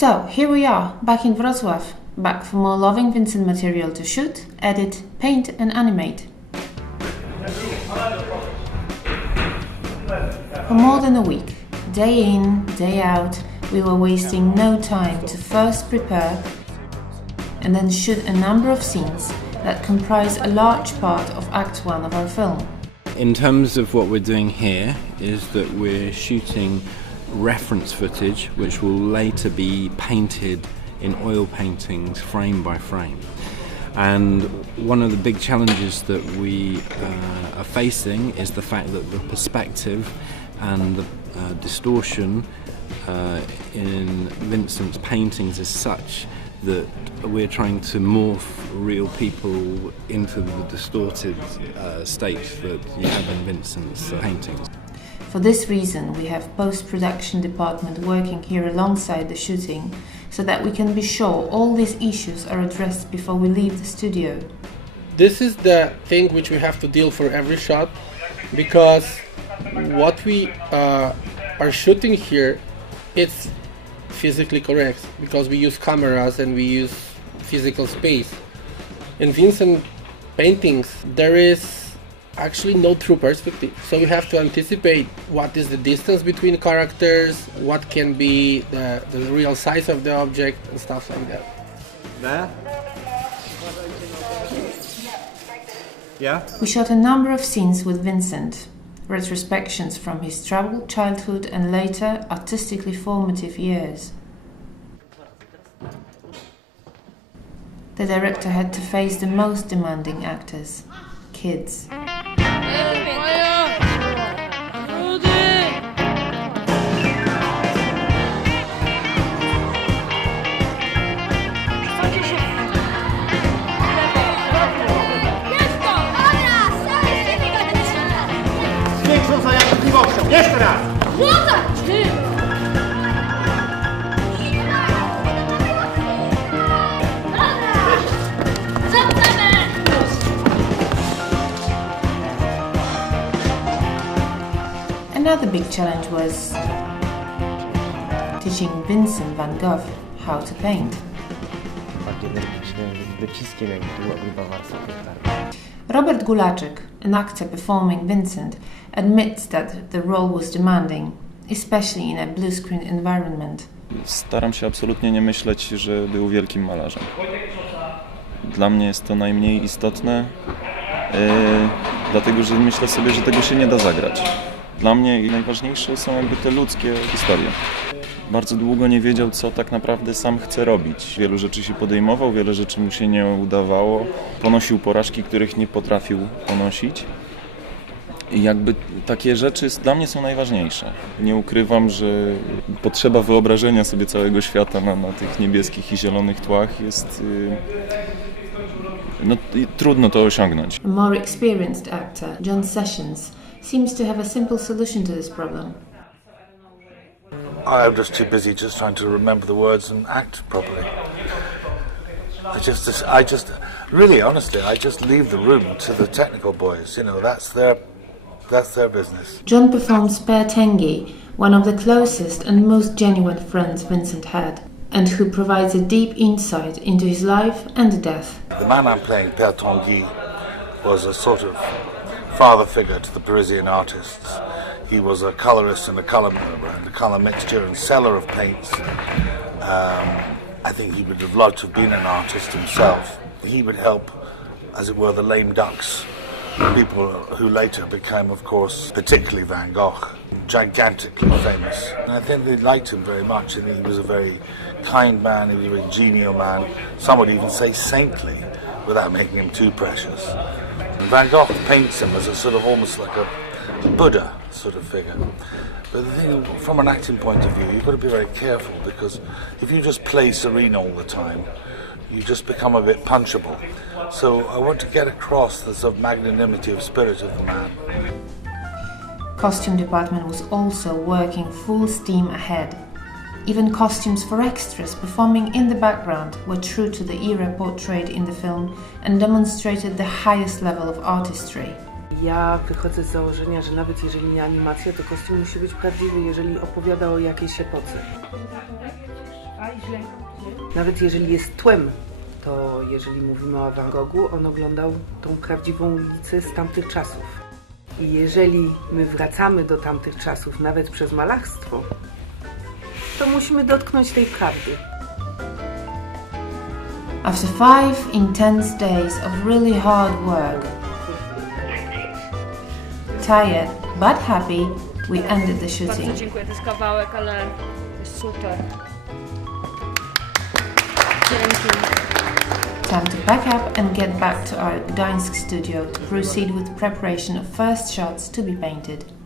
So, here we are, back in Wrocław, back for more loving Vincent material to shoot, edit, paint and animate. For more than a week, day in, day out, we were wasting no time to first prepare and then shoot a number of scenes that comprise a large part of Act 1 of our film. In terms of what we're doing here is that we're shooting reference footage which will later be painted in oil paintings frame by frame. And one of the big challenges that we are facing is the fact that the perspective and the distortion in Vincent's paintings is such that we're trying to morph real people into the distorted state that you have in Vincent's paintings. For this reason, we have post-production department working here alongside the shooting, so that we can be sure all these issues are addressed before we leave the studio. This is the thing which we have to deal for every shot, because what we are shooting here, it's physically correct, because we use cameras and we use physical space. In Vincent paintings, there is actually no true perspective, so we have to anticipate what is the distance between characters, what can be the real size of the object and stuff like that. There? Yeah? We shot a number of scenes with Vincent, retrospections from his troubled childhood and later artistically formative years. The director had to face the most demanding actors, kids. Jeszcze raz! Another big challenge was teaching Vincent van Gogh how to paint. Robert Gulaczyk, an actor performing Vincent, admits that the role was demanding, especially in a blue screen environment. Staram się absolutnie nie myśleć, że był wielkim malarzem. Dla mnie jest to najmniej istotne, dlatego że myślę sobie, że tego się nie da zagrać. Dla mnie najważniejsze są jakby te ludzkie historie. Bardzo długo nie wiedział, co tak naprawdę sam chce robić. Wielu rzeczy się podejmował, wiele rzeczy mu się nie udawało. Ponosił porażki, których nie potrafił ponosić. I jakby takie rzeczy dla mnie są najważniejsze. Nie ukrywam, że potrzeba wyobrażenia sobie całego świata na tych niebieskich i zielonych tłach jest... trudno to osiągnąć. A more experienced actor, John Sessions, seems to have a simple solution to this problem. I'm just too busy just trying to remember the words and act properly. I just really honestly, I just leave the room to the technical boys. You know, that's their business. John performs Per Tengi, one of the closest and most genuine friends Vincent had, and who provides a deep insight into his life and death. The man I'm playing, Per Tengi, was a sort of father figure to the Parisian artists. He was a colorist and a color mixture and seller of paints. I think he would have loved to have been an artist himself. He would help, as it were, the lame ducks, people who later became, of course, particularly Van Gogh, gigantically famous. And I think they liked him very much, and he was a very kind man, he was a very genial man, some would even say saintly, without making him too precious. And Van Gogh paints him as a sort of almost like a Buddha sort of figure. But the thing, from an acting point of view, you've got to be very careful, because if you just play serene all the time, you just become a bit punchable. So I want to get across the sort of magnanimity of spirit of the man. Costume department was also working full steam ahead. Even costumes for extras performing in the background were true to the era portrayed in the film and demonstrated the highest level of artistry. Ja wychodzę z założenia, że nawet jeżeli nie animacja, to kostium musi być prawdziwy, jeżeli opowiada o jakiejś epoce. Nawet jeżeli jest tłem, to jeżeli mówimy o Van Goghu, on oglądał tą prawdziwą ulicę z tamtych czasów. I jeżeli my wracamy do tamtych czasów nawet przez malarstwo, to musimy dotknąć tej prawdy. After 5 intense days of really hard work, tired but happy, we ended the shooting. Bardzo dziękuję, to jest kawałek, ale jest super. Dzięki. Time to pack up and get back to our Gdańsk studio to proceed with preparation of first shots to be painted.